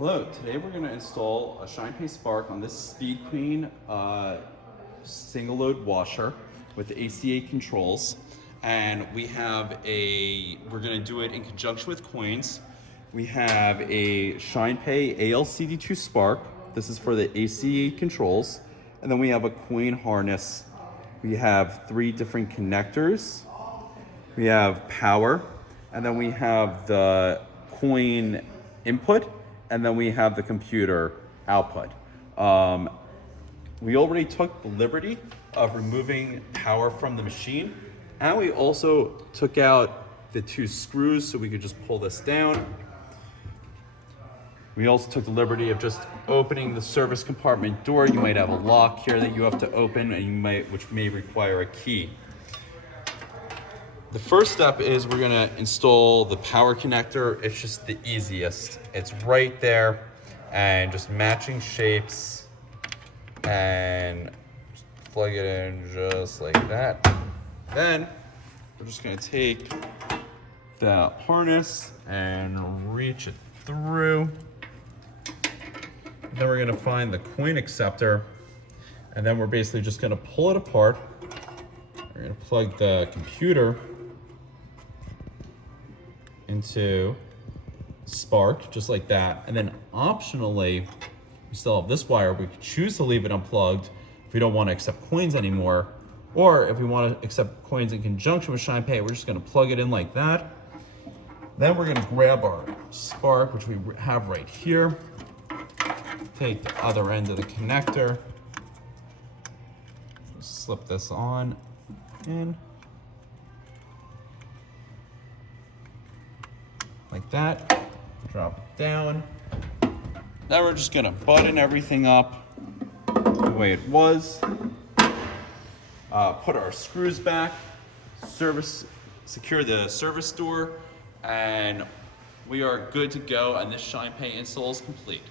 Hello, today we're going to install a ShinePay Spark on this Speed Queen single load washer with ACA controls. And we're going to do it in conjunction with coins. We have a ShinePay ALCD2 Spark. This is for the ACA controls. And then we have a coin harness. We have 3 different connectors. We have power, and then we have the coin input, and then we have the computer output. We already took the liberty of removing power from the machine, and we also took out the 2 screws so we could just pull this down. We also took the liberty of just opening the service compartment door. You might have a lock here that you have to open, and which may require a key. The first step is we're gonna install the power connector. It's just the easiest. It's right there, and just matching shapes, and just plug it in just like that. Then we're just gonna take the harness and reach it through. Then we're gonna find the coin acceptor, and then we're basically just gonna pull it apart. We're gonna plug the computer into Spark, just like that. And then optionally, we still have this wire. We could choose to leave it unplugged if we don't want to accept coins anymore. Or if we want to accept coins in conjunction with ShinePay, we're just going to plug it in like that. Then we're going to grab our Spark, which we have right here. Take the other end of the connector. Slip this on in. Like that, drop it down. Now we're just gonna button everything up the way it was. Put our screws back, secure the service door, and we are good to go, and this ShinePay install is complete.